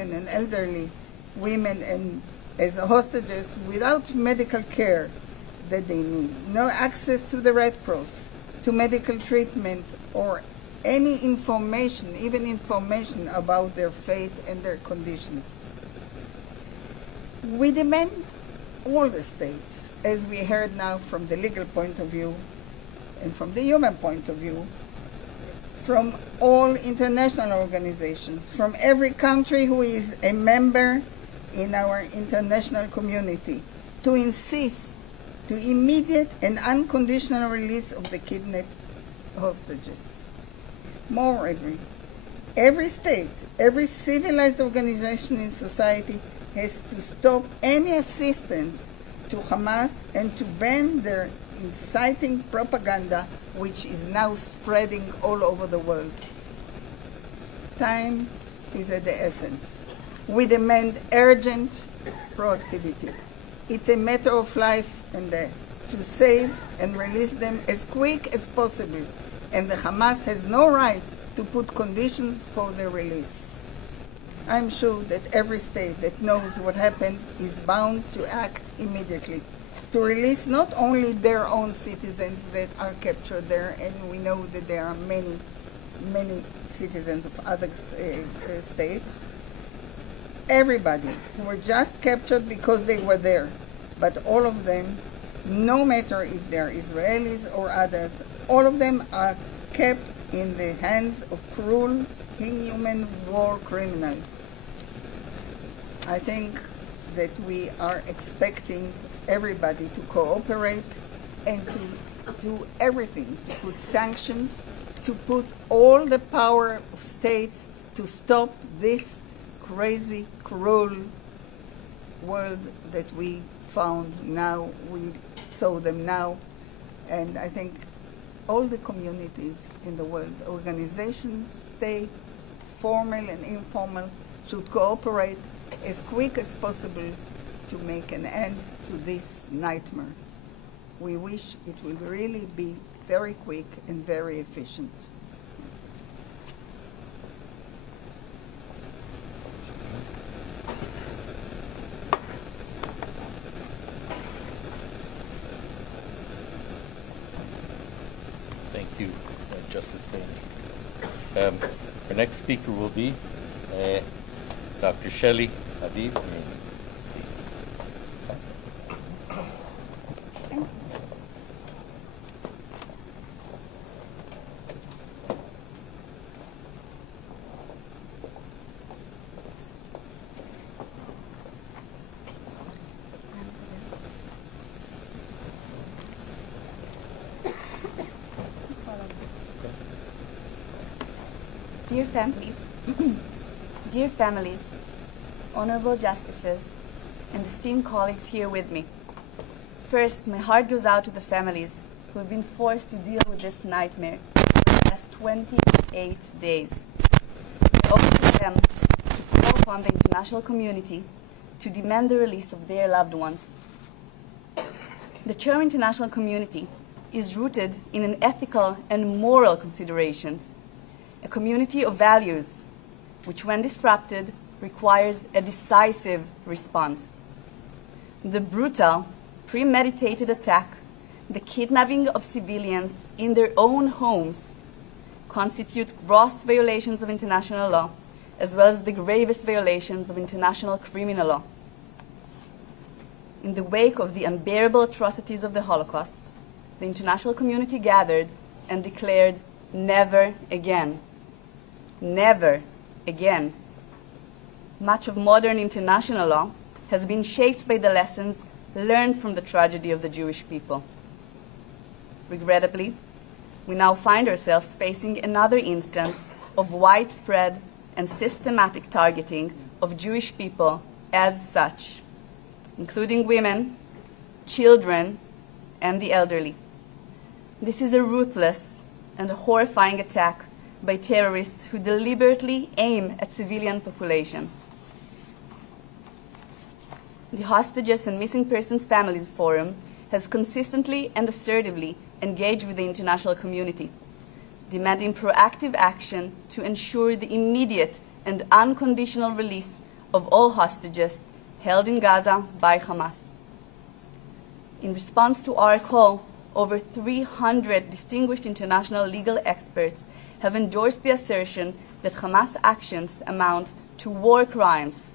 and elderly women and as hostages without medical care that they need, no access to the Red Cross, to medical treatment, or any information, even information about their fate and their conditions. We demand all the states, as we heard now from the legal point of view and from the human point of view, from all international organizations, from every country who is a member in our international community, to insist to immediate and unconditional release of the kidnapped hostages. Moreover, every state, every civilized organization in society has to stop any assistance to Hamas and to ban their inciting propaganda, which is now spreading all over the world. Time is at the essence. We demand urgent proactivity. It's a matter of life and death to save and release them as quick as possible, and the Hamas has no right to put conditions for their release. I'm sure that every state that knows what happened is bound to act immediately to release not only their own citizens that are captured there, and we know that there are many, many citizens of other states, everybody who were just captured because they were there, but all of them, no matter if they're Israelis or others, all of them are kept in the hands of cruel, inhuman war criminals. I think that we are expecting everybody to cooperate and to do everything, to put sanctions, to put all the power of states to stop this crazy, cruel world that we found now, we saw them now, and I think all the communities in the world, organizations, states, formal and informal, should cooperate as quick as possible to make an end to this nightmare. We wish it will really be very quick and very efficient. Thank you, Justice Hayom. Our next speaker will be Dr. Shelley Habib. Dear families, honorable justices, and esteemed colleagues here with me. First, my heart goes out to the families who have been forced to deal with this nightmare for the last 28 days. I owe it to them to call upon the international community to demand the release of their loved ones. The term international community is rooted in an ethical and moral considerations, a community of values, which when disrupted requires a decisive response. The brutal, premeditated attack, the kidnapping of civilians in their own homes, constitute gross violations of international law, as well as the gravest violations of international criminal law. In the wake of the unbearable atrocities of the Holocaust, the international community gathered and declared, never again. Never again. Much of modern international law has been shaped by the lessons learned from the tragedy of the Jewish people. Regrettably, we now find ourselves facing another instance of widespread and systematic targeting of Jewish people as such, including women, children, and the elderly. This is a ruthless and a horrifying attack by terrorists who deliberately aim at civilian population. The Hostages and Missing Persons Families Forum has consistently and assertively engaged with the international community, demanding proactive action to ensure the immediate and unconditional release of all hostages held in Gaza by Hamas. In response to our call, over 300 distinguished international legal experts have endorsed the assertion that Hamas actions amount to war crimes,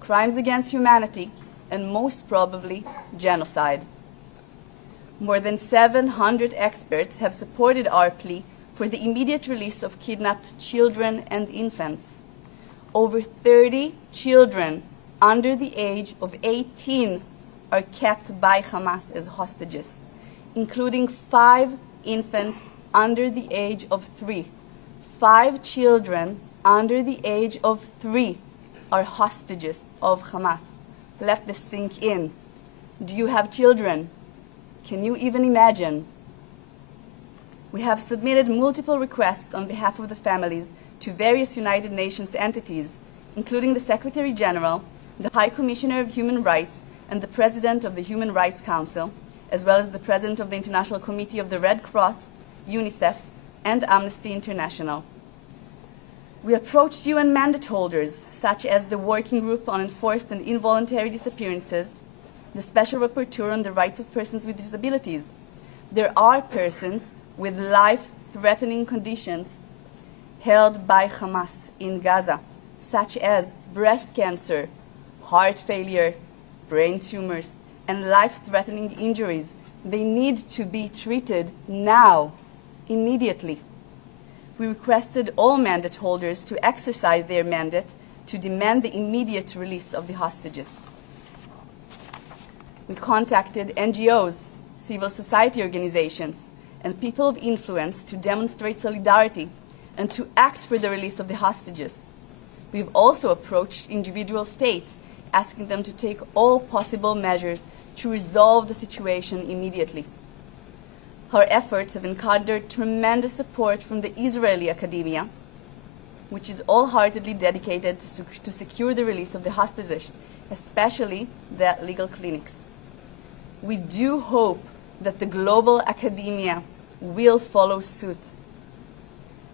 crimes against humanity, and most probably genocide. More than 700 experts have supported our plea for the immediate release of kidnapped children and infants. Over 30 children under the age of 18 are kept by Hamas as hostages, including 5 infants under the age of 3. 5 children under the age of 3 are hostages of Hamas. Let this sink in. Do you have children? Can you even imagine? We have submitted multiple requests on behalf of the families to various United Nations entities, including the Secretary General, the High Commissioner of Human Rights, and the President of the Human Rights Council, as well as the President of the International Committee of the Red Cross, UNICEF, and Amnesty International. We approached UN mandate holders, such as the Working Group on Enforced and Involuntary Disappearances, the Special Rapporteur on the Rights of Persons with Disabilities. There are persons with life-threatening conditions held by Hamas in Gaza, such as breast cancer, heart failure, brain tumors, and life-threatening injuries. They need to be treated now, immediately. We requested all mandate holders to exercise their mandate to demand the immediate release of the hostages. We contacted NGOs, civil society organizations, and people of influence to demonstrate solidarity and to act for the release of the hostages. We've also approached individual states, asking them to take all possible measures to resolve the situation immediately. Our efforts have encountered tremendous support from the Israeli academia, which is all-heartedly dedicated to secure the release of the hostages, especially the legal clinics. We do hope that the global academia will follow suit.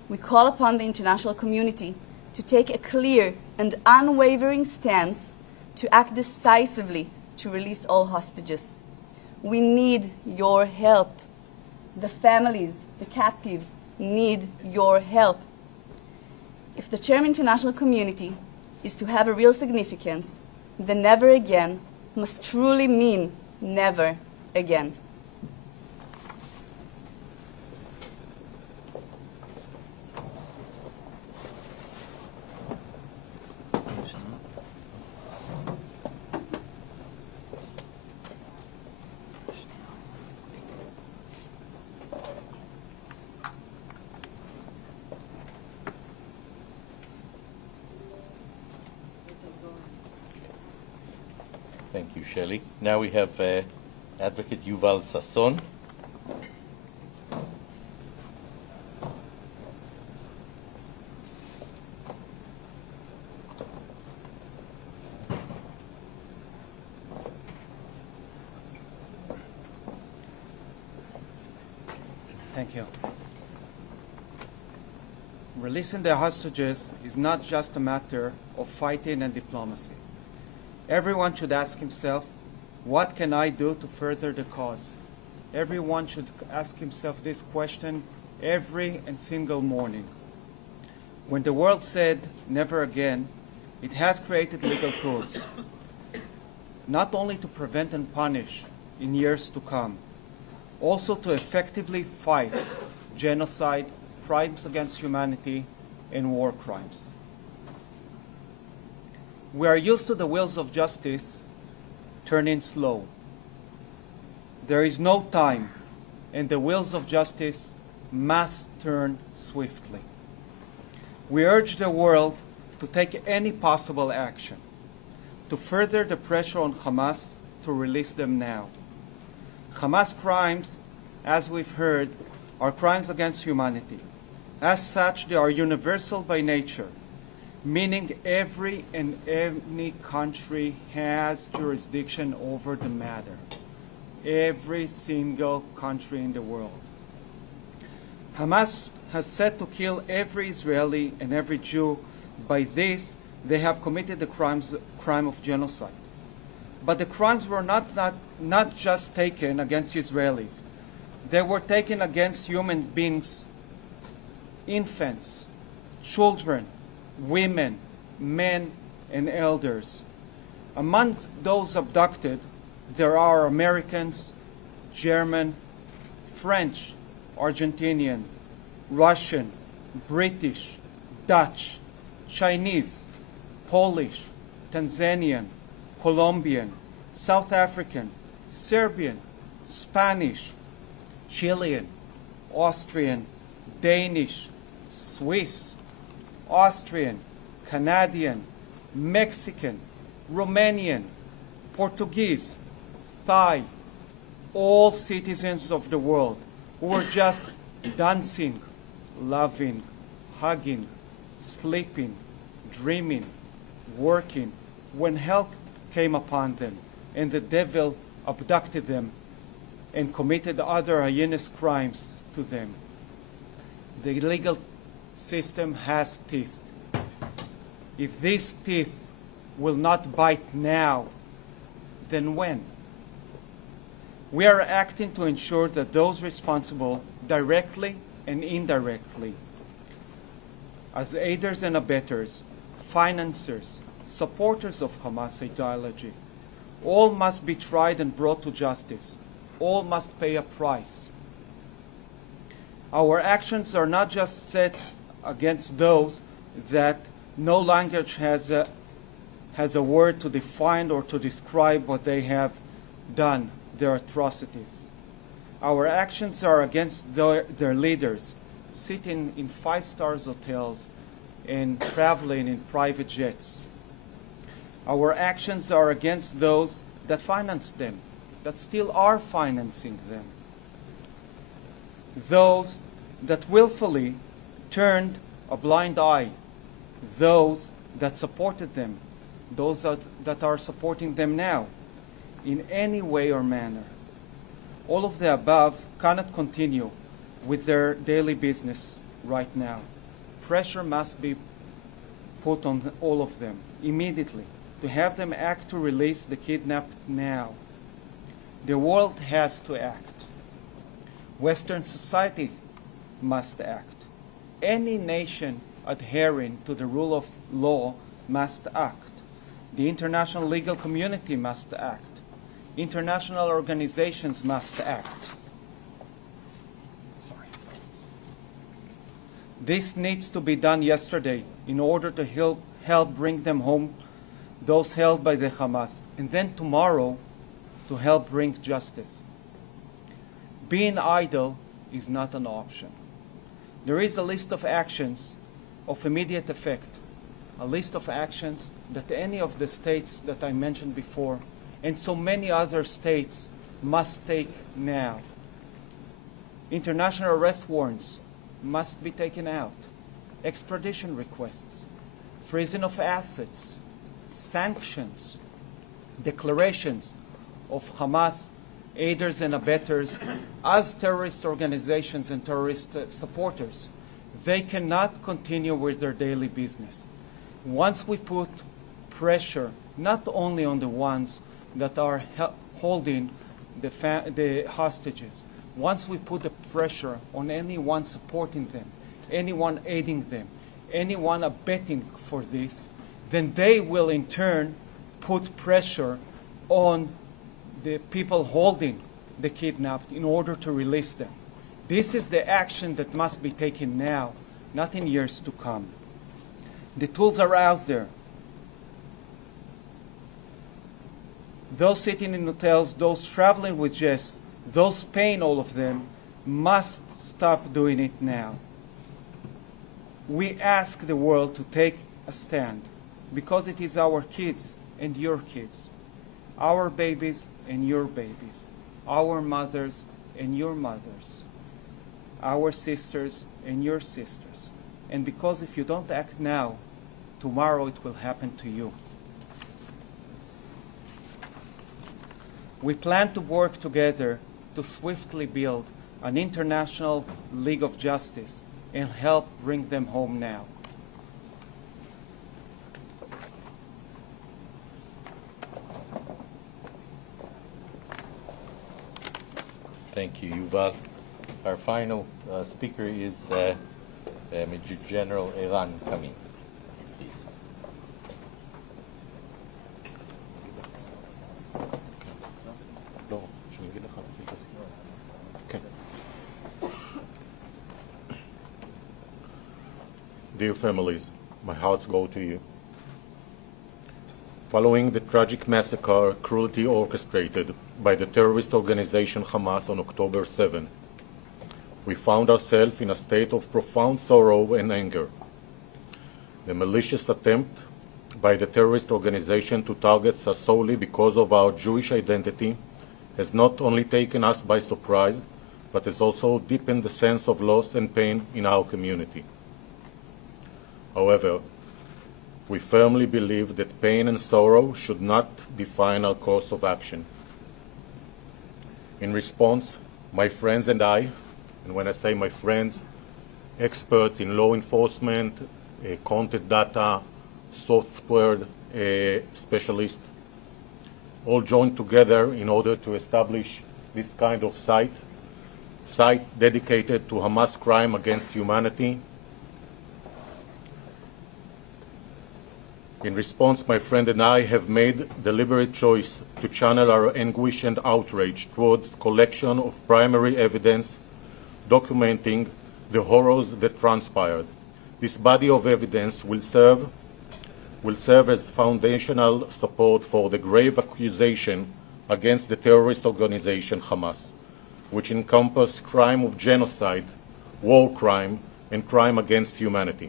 We call upon the international community to take a clear and unwavering stance to act decisively to release all hostages. We need your help. The families, the captives, need your help. If the term international community is to have a real significance, then never again must truly mean never again. Thank you, Shelley. Now we have Advocate Yuval Sasson. Thank you. Releasing the hostages is not just a matter of fighting and diplomacy. Everyone should ask himself, what can I do to further the cause? Everyone should ask himself this question every and single morning. When the world said never again, it has created legal tools, not only to prevent and punish in years to come, also to effectively fight genocide, crimes against humanity, and war crimes. We are used to the wheels of justice turning slow. There is no time, and the wheels of justice must turn swiftly. We urge the world to take any possible action to further the pressure on Hamas to release them now. Hamas crimes, as we've heard, are crimes against humanity. As such, they are universal by nature, meaning every and any country has jurisdiction over the matter. Every single country in the world. Hamas has set to kill every Israeli and every Jew. By this, they have committed the crime of genocide. But the crimes were not just taken against Israelis. They were taken against human beings, infants, children, women, men, and elders. Among those abducted, there are Americans, German, French, Argentinian, Russian, British, Dutch, Chinese, Polish, Tanzanian, Colombian, South African, Serbian, Spanish, Chilean, Austrian, Danish, Swiss, Austrian, Canadian, Mexican, Romanian, Portuguese, Thai, all citizens of the world who were just dancing, loving, hugging, sleeping, dreaming, working, when hell came upon them and the devil abducted them and committed other heinous crimes to them. The legal system has teeth. If these teeth will not bite now, then when? We are acting to ensure that those responsible, directly and indirectly, as aiders and abettors, financiers, supporters of Hamas ideology, all must be tried and brought to justice. All must pay a price. Our actions are not just set against those that no language has a word to define or to describe what they have done, their atrocities. Our actions are against their leaders, sitting in five-star hotels and traveling in private jets. Our actions are against those that finance them, that still are financing them. Those that willfully turned a blind eye, those that supported them, those that are supporting them now, in any way or manner. All of the above cannot continue with their daily business right now. Pressure must be put on all of them immediately to have them act to release the kidnapped now. The world has to act. Western society must act. Any nation adhering to the rule of law must act. The international legal community must act. International organizations must act. This needs to be done yesterday in order to help bring them home, those held by the Hamas, and then tomorrow to help bring justice. Being idle is not an option. There is a list of actions of immediate effect, a list of actions that any of the states that I mentioned before and so many other states must take now. International arrest warrants must be taken out. Extradition requests, freezing of assets, sanctions, declarations of Hamas aiders and abettors as terrorist organizations and terrorist supporters. They cannot continue with their daily business. Once we put pressure not only on the ones that are holding the hostages, once we put the pressure on anyone supporting them, anyone aiding them, anyone abetting for this, then they will in turn put pressure on the people holding the kidnapped in order to release them. This is the action that must be taken now, not in years to come. The tools are out there. Those sitting in hotels, those traveling with jets, those paying all of them, must stop doing it now. We ask the world to take a stand because it is our kids and your kids, our babies and your babies, our mothers and your mothers, our sisters and your sisters. And because if you don't act now, tomorrow it will happen to you. We plan to work together to swiftly build an international League of Justice and help bring them home now. Thank you, Yuval. Our final speaker is Major General Eran Kamin. Dear families, my hearts go to you. Following the tragic massacre cruelty orchestrated by the terrorist organization Hamas on October 7, we found ourselves in a state of profound sorrow and anger. The malicious attempt by the terrorist organization to target us solely because of our Jewish identity has not only taken us by surprise, but has also deepened the sense of loss and pain in our community. However, we firmly believe that pain and sorrow should not define our course of action. In response, my friends and I, and when I say my friends, experts in law enforcement, content data, software specialists, all joined together in order to establish this kind of site dedicated to Hamas crime against humanity. In response, my friend and I have made deliberate choice to channel our anguish and outrage towards the collection of primary evidence documenting the horrors that transpired. This body of evidence will serve as foundational support for the grave accusation against the terrorist organization Hamas, which encompass crime of genocide, war crime, and crime against humanity.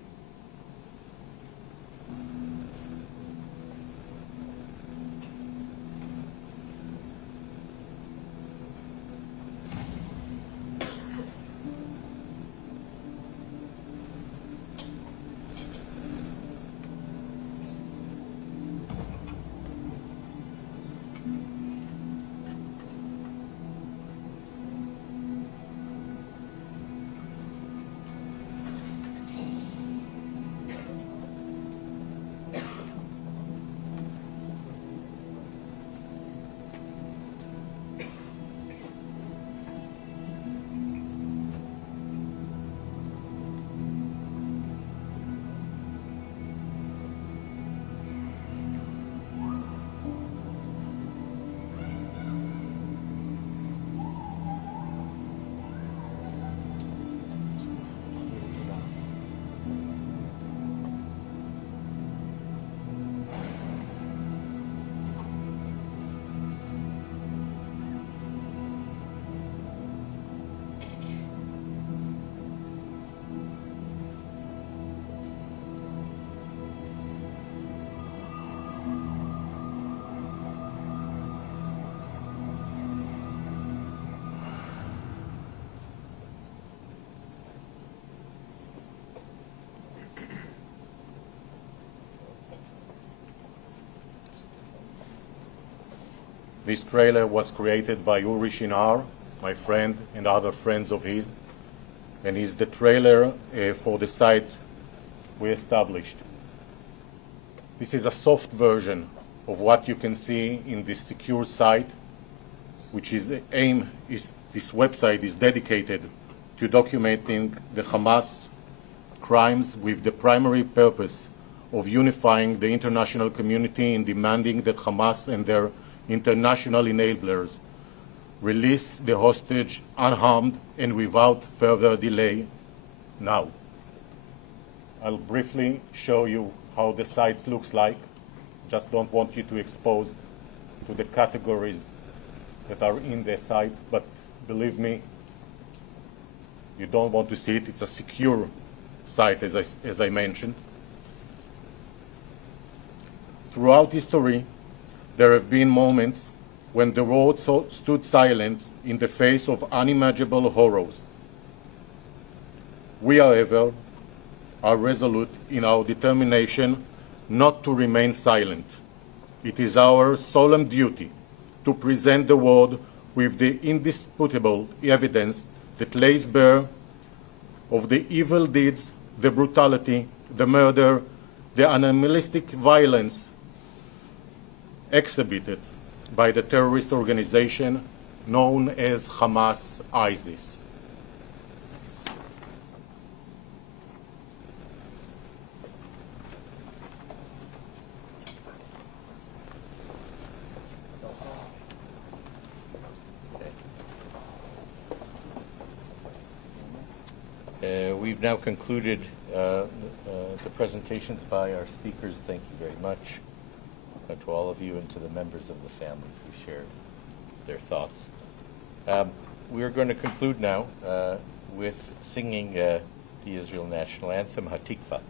This trailer was created by Uri Shinar, my friend and other friends of his, and is the trailer for the site we established. This is a soft version of what you can see in this secure site, which is this website is dedicated to documenting the Hamas crimes with the primary purpose of unifying the international community in demanding that Hamas and their international enablers release the hostage unharmed and without further delay now. I'll briefly show you how the site looks like. Just don't want you to expose to the categories that are in the site, but believe me, you don't want to see it. It's a secure site, as I mentioned. Throughout history, there have been moments when the world stood silent in the face of unimaginable horrors. We, however, are resolute in our determination not to remain silent. It is our solemn duty to present the world with the indisputable evidence that lays bare of the evil deeds, the brutality, the murder, the animalistic violence exhibited by the terrorist organization known as Hamas ISIS. We've now concluded the presentations by our speakers. Thank you very much to all of you and to the members of the families who shared their thoughts. We are going to conclude now with singing the Israel national anthem, Hatikva.